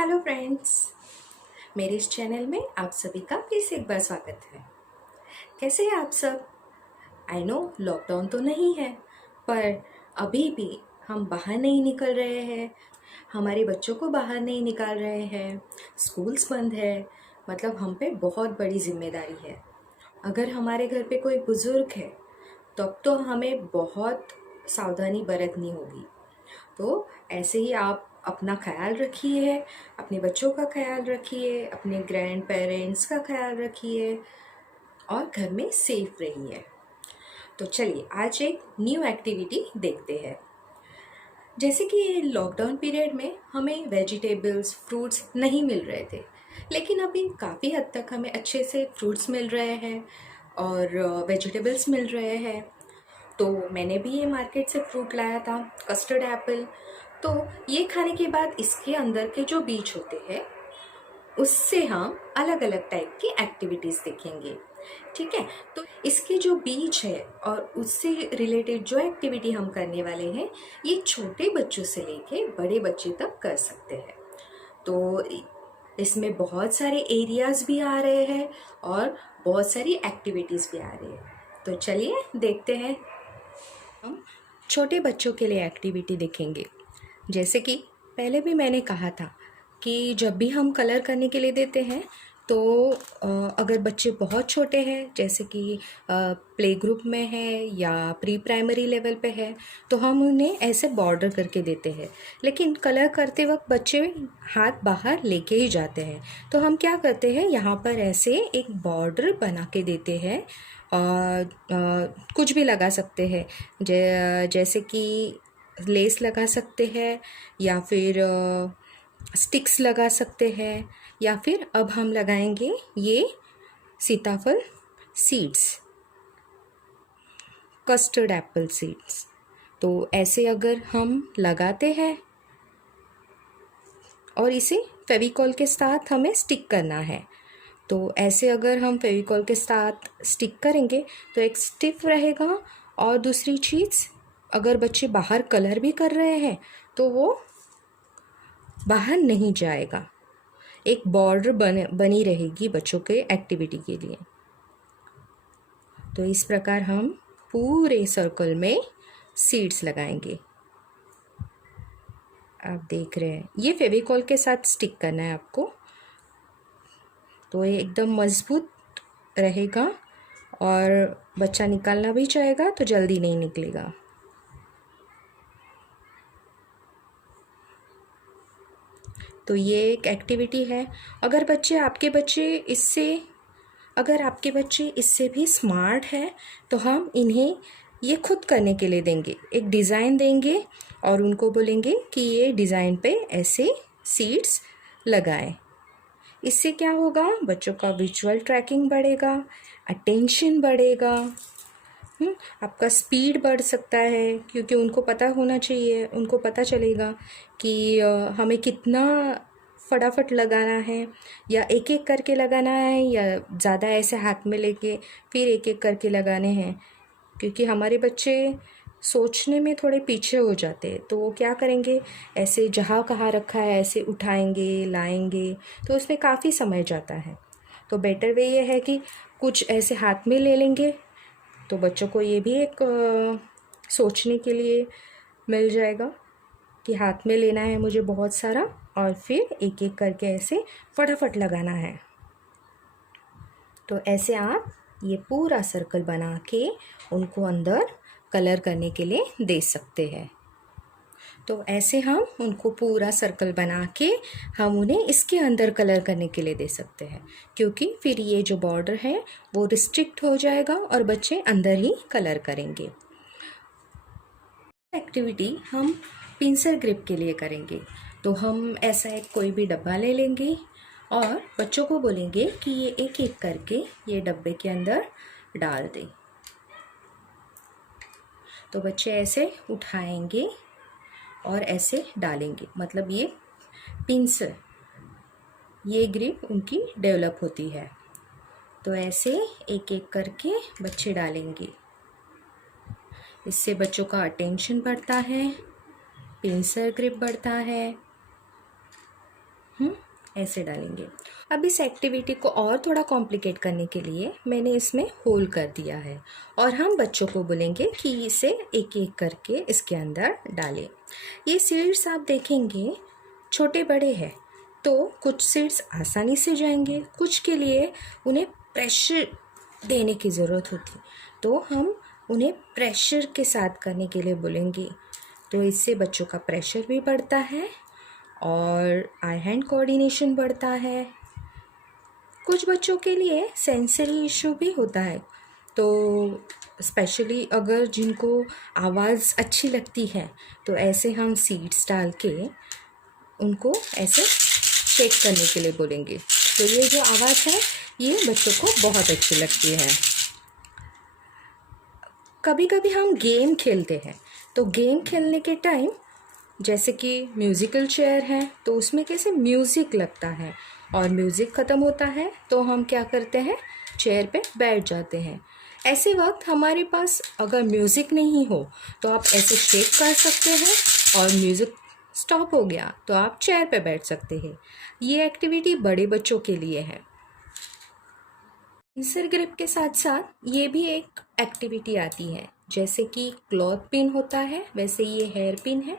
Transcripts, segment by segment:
Hello friends, मेरे इस channel में आप सभी का फिर से एक बार स्वागत है। कैसे हैं आप सब? आई नो लॉकडाउन तो नहीं है, पर अभी भी हम बाहर नहीं निकल रहे हैं, हमारे बच्चों को बाहर नहीं निकाल रहे हैं, स्कूल्स बंद है। मतलब हम पे बहुत बड़ी जिम्मेदारी है। अगर हमारे घर पे कोई बुज़ुर्ग है तब तो हमें बहुत सावधानी बरतनी होगी। तो ऐसे ही आप अपना ख्याल रखिए, अपने बच्चों का ख्याल रखिए, अपने ग्रैंड पेरेंट्स का ख्याल रखिए और घर में सेफ रहिए। तो चलिए आज एक न्यू एक्टिविटी देखते हैं। जैसे कि लॉकडाउन पीरियड में हमें वेजिटेबल्स फ्रूट्स नहीं मिल रहे थे, लेकिन अभी काफ़ी हद तक हमें अच्छे से फ्रूट्स मिल रहे हैं और वेजिटेबल्स मिल रहे हैं। तो मैंने भी ये मार्केट से फ्रूट लाया था, कस्टर्ड एप्पल। तो ये खाने के बाद इसके अंदर के जो बीज होते हैं उससे हम अलग अलग टाइप की एक्टिविटीज़ देखेंगे। ठीक है, तो इसके जो बीज है और उससे रिलेटेड जो एक्टिविटी हम करने वाले हैं, ये छोटे बच्चों से लेके बड़े बच्चे तक कर सकते हैं। तो इसमें बहुत सारे एरियाज भी आ रहे हैं और बहुत सारी एक्टिविटीज़ भी आ रही है। तो चलिए देखते हैं। हम छोटे बच्चों के लिए एक्टिविटी देखेंगे। जैसे कि पहले भी मैंने कहा था कि जब भी हम कलर करने के लिए देते हैं तो अगर बच्चे बहुत छोटे हैं, जैसे कि प्ले ग्रुप में है या प्री प्राइमरी लेवल पे है, तो हम उन्हें ऐसे बॉर्डर करके देते हैं। लेकिन कलर करते वक्त बच्चे हाथ बाहर लेके ही जाते हैं, तो हम क्या करते हैं, यहाँ पर ऐसे एक बॉर्डर बना के देते हैं। कुछ भी लगा सकते हैं, जैसे कि लेस लगा सकते हैं या फिर स्टिक्स लगा सकते हैं, या फिर अब हम लगाएंगे ये सीताफल सीड्स, कस्टर्ड एप्पल सीड्स। तो ऐसे अगर हम लगाते हैं और इसे फेविकॉल के साथ हमें स्टिक करना है, तो ऐसे अगर हम फेविकॉल के साथ स्टिक करेंगे तो एक स्टिफ रहेगा। और दूसरी चीज़, अगर बच्चे बाहर कलर भी कर रहे हैं तो वो बाहर नहीं जाएगा, एक बॉर्डर बनी रहेगी बच्चों के एक्टिविटी के लिए। तो इस प्रकार हम पूरे सर्कल में सीड्स लगाएंगे। आप देख रहे हैं, ये फेविकॉल के साथ स्टिक करना है आपको, तो ये एकदम मजबूत रहेगा और बच्चा निकालना भी चाहेगा तो जल्दी नहीं निकलेगा। तो ये एक एक्टिविटी है। अगर आपके बच्चे इससे भी स्मार्ट हैं तो हम इन्हें ये खुद करने के लिए देंगे, एक डिज़ाइन देंगे और उनको बोलेंगे कि ये डिज़ाइन पे ऐसे सीड्स लगाएं। इससे क्या होगा, बच्चों का विजुअल ट्रैकिंग बढ़ेगा, अटेंशन बढ़ेगा, आपका स्पीड बढ़ सकता है, क्योंकि उनको पता होना चाहिए, उनको पता चलेगा कि हमें कितना फटाफट लगाना है, या एक एक करके लगाना है, या ज़्यादा ऐसे हाथ में लेके फिर एक एक करके लगाने हैं। क्योंकि हमारे बच्चे सोचने में थोड़े पीछे हो जाते हैं, तो वो क्या करेंगे, ऐसे जहाँ कहाँ रखा है ऐसे उठाएंगे लाएंगे, तो उसमें काफ़ी समय जाता है। तो बेटर वे ये है कि कुछ ऐसे हाथ में ले लेंगे, तो बच्चों को ये भी एक सोचने के लिए मिल जाएगा कि हाथ में लेना है मुझे बहुत सारा, और फिर एक एक करके ऐसे फटाफट लगाना है। तो ऐसे आप ये पूरा सर्कल बना के उनको अंदर कलर करने के लिए दे सकते हैं। तो ऐसे हम उनको पूरा सर्कल बना के हम उन्हें इसके अंदर कलर करने के लिए दे सकते हैं, क्योंकि फिर ये जो बॉर्डर है वो रिस्ट्रिक्ट हो जाएगा और बच्चे अंदर ही कलर करेंगे। एक्टिविटी हम पिंसल ग्रिप के लिए करेंगे। तो हम ऐसा एक कोई भी डब्बा ले लेंगे और बच्चों को बोलेंगे कि ये एक एक करके ये डब्बे के अंदर डाल दें। तो बच्चे ऐसे उठाएंगे और ऐसे डालेंगे, मतलब ये पिंसल, ये ग्रिप उनकी डेवलप होती है। तो ऐसे एक एक करके बच्चे डालेंगे, इससे बच्चों का अटेंशन बढ़ता है, पिंसल ग्रिप बढ़ता है। ऐसे डालेंगे। अब इस एक्टिविटी को और थोड़ा कॉम्प्लिकेट करने के लिए मैंने इसमें होल कर दिया है और हम बच्चों को बोलेंगे कि इसे एक एक करके इसके अंदर डालें। ये सीड्स आप देखेंगे छोटे बड़े हैं, तो कुछ सीड्स आसानी से जाएंगे, कुछ के लिए उन्हें प्रेशर देने की ज़रूरत होती, तो हम उन्हें प्रेशर के साथ करने के लिए बोलेंगे। तो इससे बच्चों का प्रेशर भी बढ़ता है और आई हैंड कोऑर्डिनेशन बढ़ता है। कुछ बच्चों के लिए सेंसरी इशू भी होता है, तो स्पेशली अगर जिनको आवाज़ अच्छी लगती है तो ऐसे हम सीड्स डाल के उनको ऐसे शेक करने के लिए बोलेंगे। तो ये जो आवाज़ है ये बच्चों को बहुत अच्छी लगती है। कभी कभी हम गेम खेलते हैं, तो गेम खेलने के टाइम जैसे कि म्यूज़िकल चेयर है तो उसमें कैसे म्यूज़िक लगता है और म्यूज़िक ख़त्म होता है तो हम क्या करते हैं, चेयर पे बैठ जाते हैं। ऐसे वक्त हमारे पास अगर म्यूज़िक नहीं हो तो आप ऐसे शेक कर सकते हैं और म्यूज़िक स्टॉप हो गया तो आप चेयर पे बैठ सकते हैं। ये एक्टिविटी बड़े बच्चों के लिए है। पिंसर ग्रिप के साथ साथ ये भी एक एक्टिविटी आती है, जैसे कि क्लॉथ पिन होता है वैसे ये हेयर पिन है।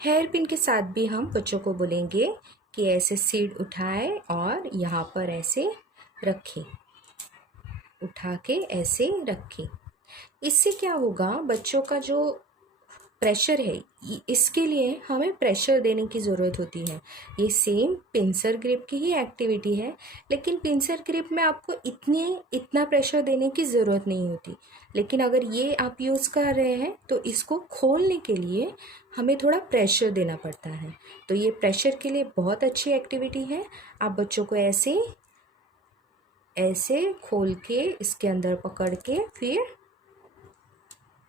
हेयर पिन के साथ भी हम बच्चों को बोलेंगे कि ऐसे सीड उठाए और यहाँ पर ऐसे रखें, उठा के ऐसे रखें। इससे क्या होगा, बच्चों का जो प्रेशर है इसके लिए हमें प्रेशर देने की ज़रूरत होती है। ये सेम पिंसर ग्रिप की ही एक्टिविटी है, लेकिन पिंसर ग्रिप में आपको इतना प्रेशर देने की ज़रूरत नहीं होती, लेकिन अगर ये आप यूज़ कर रहे हैं तो इसको खोलने के लिए हमें थोड़ा प्रेशर देना पड़ता है। तो ये प्रेशर के लिए बहुत अच्छी एक्टिविटी है। आप बच्चों को ऐसे ऐसे खोल के इसके अंदर पकड़ के फिर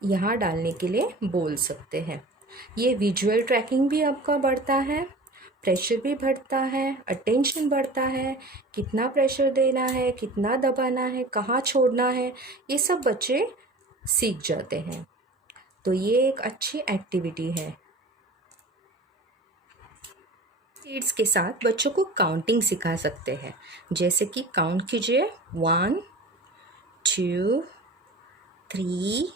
यहाँ डालने के लिए बोल सकते हैं। ये विजुअल ट्रैकिंग भी आपका बढ़ता है, प्रेशर भी बढ़ता है, अटेंशन बढ़ता है, कितना प्रेशर देना है, कितना दबाना है, कहाँ छोड़ना है, ये सब बच्चे सीख जाते हैं। तो ये एक अच्छी एक्टिविटी है। सीड्स के साथ बच्चों को काउंटिंग सिखा सकते हैं, जैसे कि काउंट कीजिए 1 2 3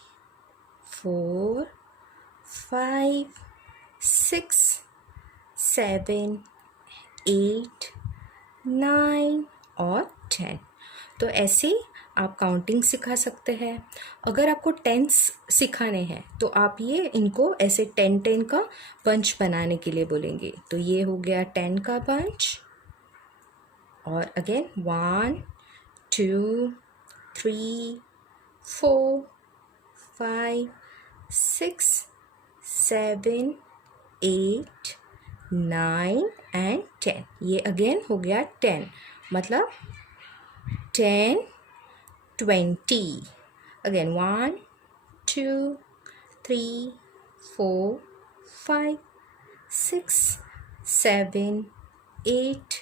4 5 6 7 8 9 और 10। तो ऐसे आप काउंटिंग सिखा सकते हैं। अगर आपको टेंस सिखाने हैं तो आप ये इनको ऐसे 10 का बंच बनाने के लिए बोलेंगे। तो ये हो गया 10 का बंच, और अगेन 1 2 3 4 5 6 7 8 9 एंड 10। ये अगेन हो गया 10, मतलब 10 20। Again 1 2 3 4 5 6 7 8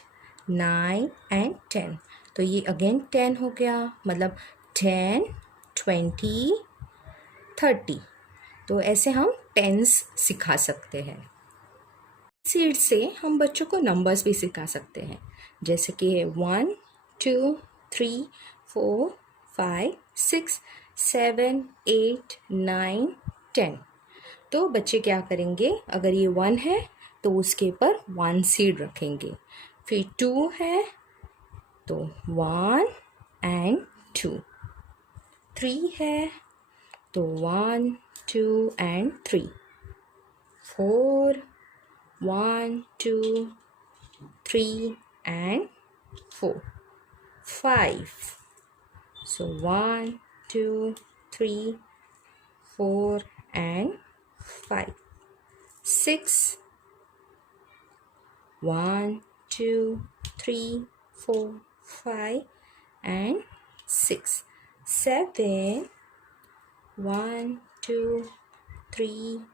9 and 10। तो ये अगेन 10 हो गया, मतलब 10 20 30। तो ऐसे हम टेंस सिखा सकते हैं। सीड से हम बच्चों को नंबर्स भी सिखा सकते हैं, जैसे कि 1 2 3 4 5 6 7 8 9 10। तो बच्चे क्या करेंगे, अगर ये 1 है तो उसके ऊपर 1 सीड रखेंगे, फिर 2 है तो 1 एंड 2, 3 है तो 1 2 and 3, 4 1 2 3 and 4, 5, so 1 2 3 4 and 5, 6 1 2 3 4 5 and 6, 7 1 2 3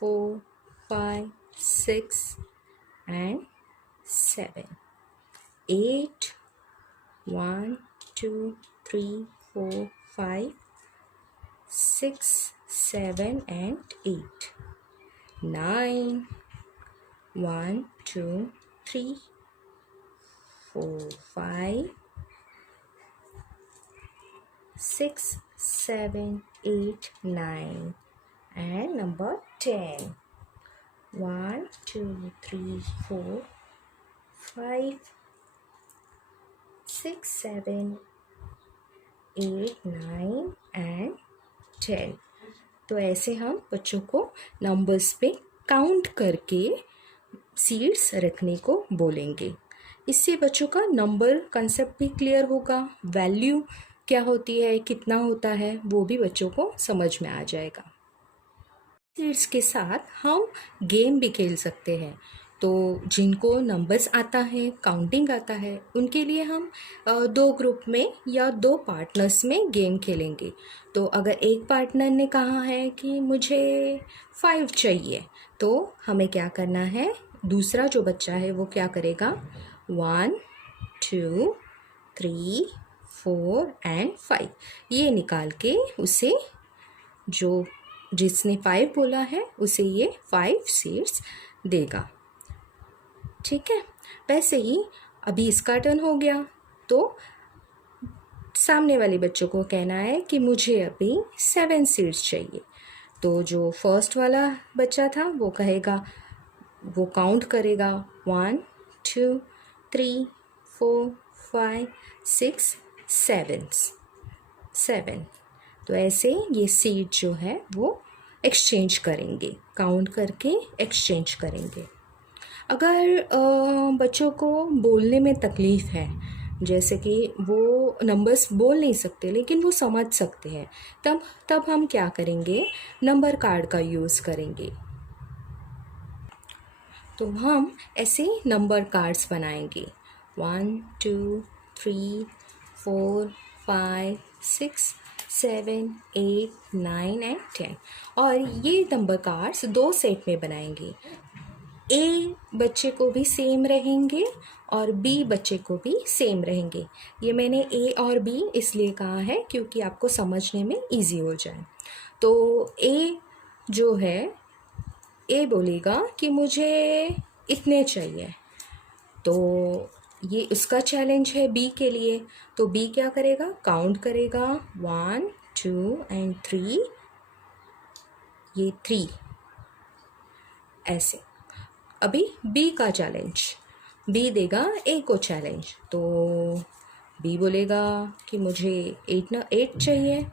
4 5 6 and 7, 8 1 2 3 4 5 6 7 and 8, 9 1 2 3 4 5 6 7 8 9 and number 10. 1 2 3 4 5 6 7 8 9 and 10. तो ऐसे हम बच्चों को नंबर्स पे काउंट करके सीड्स रखने को बोलेंगे। इससे बच्चों का नंबर कंसेप्ट भी क्लियर होगा, वैल्यू क्या होती है, कितना होता है, वो भी बच्चों को समझ में आ जाएगा। सीड्स के साथ हम गेम भी खेल सकते हैं। तो जिनको नंबर्स आता है, काउंटिंग आता है, उनके लिए हम 2 ग्रुप में या 2 पार्टनर्स में गेम खेलेंगे। तो अगर एक पार्टनर ने कहा है कि मुझे 5 चाहिए, तो हमें क्या करना है, दूसरा जो बच्चा है वो क्या करेगा, 1 2 3 4 एंड 5 ये निकाल के उसे, जो जिसने 5 बोला है उसे ये 5 सीड्स देगा। ठीक है, वैसे ही अभी इसका टर्न हो गया, तो सामने वाले बच्चों को कहना है कि मुझे अभी 7 सीड्स चाहिए। तो जो फर्स्ट वाला बच्चा था वो कहेगा, वो काउंट करेगा 1 2 3 4 5 6 7। तो ऐसे ये सीड जो है वो एक्सचेंज करेंगे, काउंट करके एक्सचेंज करेंगे। अगर बच्चों को बोलने में तकलीफ़ है, जैसे कि वो नंबर्स बोल नहीं सकते लेकिन वो समझ सकते हैं, तब हम क्या करेंगे, नंबर कार्ड का यूज़ करेंगे। तो हम ऐसे नंबर कार्ड्स बनाएंगे 1 2 3 4 5 6 7 8 9 एंड 10। और ये नंबर कार्ड्स 2 सेट में बनाएंगे, ए बच्चे को भी सेम रहेंगे और बी बच्चे को भी सेम रहेंगे। ये मैंने ए और बी इसलिए कहा है क्योंकि आपको समझने में इजी हो जाए। तो ए जो है, ए बोलेगा कि मुझे इतने चाहिए, तो ये उसका चैलेंज है बी के लिए। तो बी क्या करेगा, काउंट करेगा 1 2 एंड 3, ये 3 ऐसे। अभी बी का चैलेंज, बी देगा ए को चैलेंज, तो बी बोलेगा कि मुझे 8 चाहिए।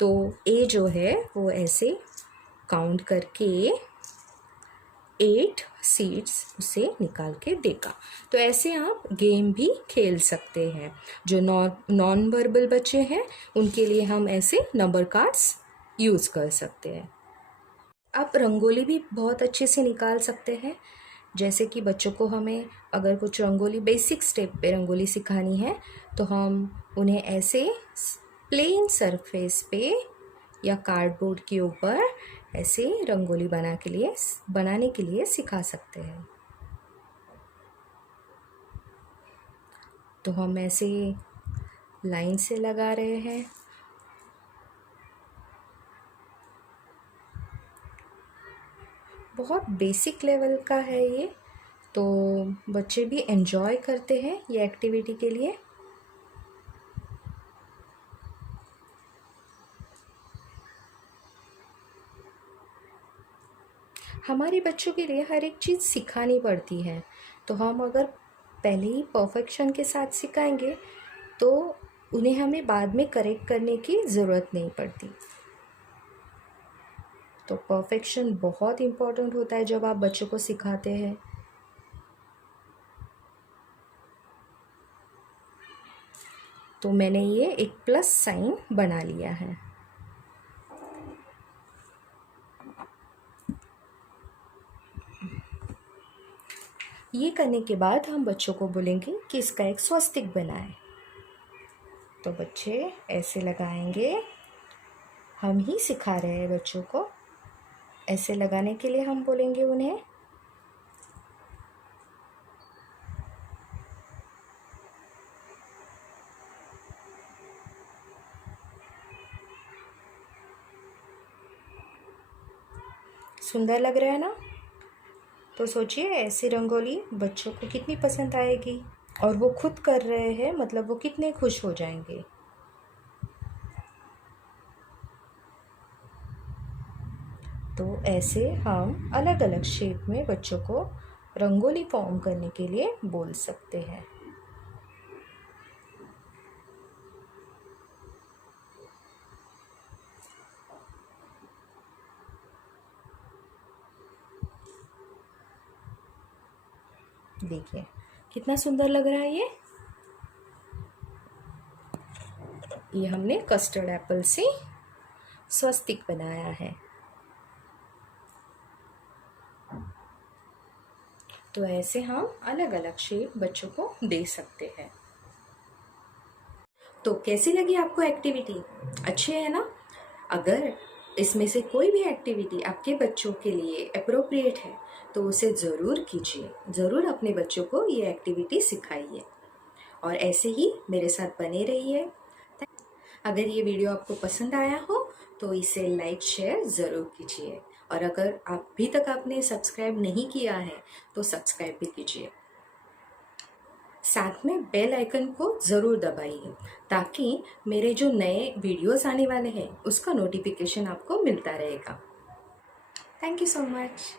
तो ए जो है वो ऐसे काउंट करके 8 सीड्स उसे निकाल के देगा। तो ऐसे आप गेम भी खेल सकते हैं। जो नॉन वर्बल बच्चे हैं उनके लिए हम ऐसे नंबर कार्ड्स यूज़ कर सकते हैं। आप रंगोली भी बहुत अच्छे से निकाल सकते हैं। जैसे कि बच्चों को हमें अगर कुछ रंगोली बेसिक स्टेप पे रंगोली सिखानी है, तो हम उन्हें ऐसे प्लेन सरफेस पे या कार्डबोर्ड के ऊपर ऐसे रंगोली बनाने के लिए सिखा सकते हैं। तो हम ऐसे लाइन से लगा रहे हैं। बहुत बेसिक लेवल का है ये, तो बच्चे भी एंजॉय करते हैं ये एक्टिविटी के लिए। हमारे बच्चों के लिए हर एक चीज़ सिखानी पड़ती है, तो हम अगर पहले ही परफेक्शन के साथ सिखाएंगे तो उन्हें हमें बाद में करेक्ट करने की ज़रूरत नहीं पड़ती। तो परफेक्शन बहुत इम्पोर्टेंट होता है जब आप बच्चों को सिखाते हैं। तो मैंने ये एक प्लस साइन बना लिया है। ये करने के बाद हम बच्चों को बोलेंगे कि इसका एक स्वस्तिक बनाएं। तो बच्चे ऐसे लगाएंगे, हम ही सिखा रहे हैं बच्चों को। ऐसे लगाने के लिए हम बोलेंगे उन्हें। सुंदर लग रहा है ना? तो सोचिए ऐसी रंगोली बच्चों को कितनी पसंद आएगी। और वो खुद कर रहे हैं, मतलब वो कितने खुश हो जाएंगे। तो ऐसे हम अलग अलग शेप में बच्चों को रंगोली फॉर्म करने के लिए बोल सकते हैं। देखिए कितना सुंदर लग रहा है ये हमने कस्टर्ड एप्पल से स्वस्तिक बनाया है। तो ऐसे हम अलग अलग शेप बच्चों को दे सकते हैं। तो कैसी लगी आपको एक्टिविटी? अच्छी है ना? अगर इसमें से कोई भी एक्टिविटी आपके बच्चों के लिए अप्रोप्रिएट है तो उसे ज़रूर कीजिए, ज़रूर अपने बच्चों को ये एक्टिविटी सिखाइए और ऐसे ही मेरे साथ बने रहिए। अगर ये वीडियो आपको पसंद आया हो तो इसे लाइक शेयर ज़रूर कीजिए और अगर अभी तक आपने सब्सक्राइब नहीं किया है तो सब्सक्राइब भी कीजिए। साथ में बेल आइकन को ज़रूर दबाइए ताकि मेरे जो नए वीडियोस आने वाले हैं उसका नोटिफिकेशन आपको मिलता रहेगा। Thank you so much.